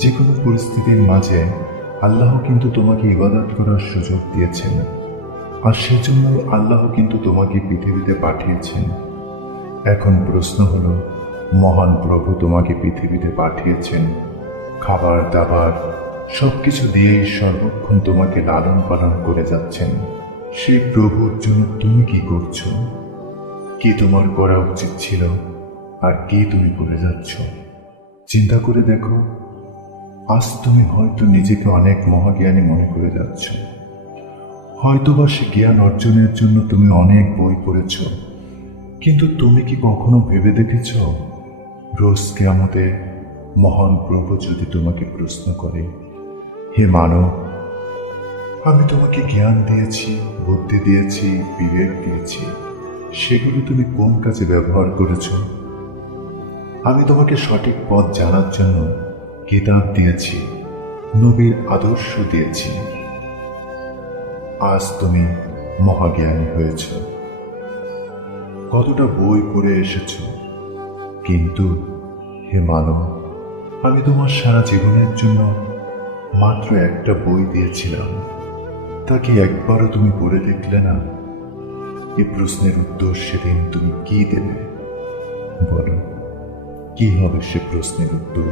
যে কোনো পরিস্থিতির মাঝে আল্লাহ কিন্তু তোমাকে ইবাদত করার সুযোগ দিয়েছেন, আর সেজন্যই আল্লাহ কিন্তু তোমাকে পৃথিবীতে পাঠিয়েছেন। এখন প্রশ্ন হলো, মহান প্রভু তোমাকে পৃথিবীতে পাঠিয়েছেন, খাবার দাবার সবকিছু দিয়েই সর্বক্ষণ তোমাকে লালন পালন করে যাচ্ছেন। সেই প্রভুর জন্য তুমি কি করছো? কি তোমার করা উচিত ছিল, আর কি তুমি করে যাচ্ছ? চিন্তা করে দেখো। আজ তুমি হয়তো নিজেকে অনেক মহাজ্ঞানী মনে করে যাচ্ছ, হয়তোবা সে জ্ঞান অর্জনের জন্য তুমি অনেক বই পড়েছ, কিন্তু তুমি কি কখনো ভেবে দেখেছ, রোজ কিয়ামতে মহান প্রভু যদি তোমাকে প্রশ্ন করে, হে মানব, আমি তোমাকে জ্ঞান দিয়েছি, বুদ্ধি দিয়েছি, বিবেক দিয়েছি, সেগুলো তুমি কোন কাজে ব্যবহার করেছ? আমি তোমাকে সঠিক পথ জানার জন্য কিতাব দিয়েছি, নবীর আদর্শ দিয়েছি। আজ তুমি মহাজ্ঞানী হয়েছ, কতটা বই পড়ে এসেছ, কিন্তু হে মানব, আমি তোমার সারা জীবনের জন্য মাত্র একটা বই দিয়েছিলাম, তাকে একবারও তুমি পড়ে দেখলে না। এই প্রশ্নের উত্তর সেদিন তুমি কি দেবে? বলো, কি হবে সে প্রশ্নের উত্তর?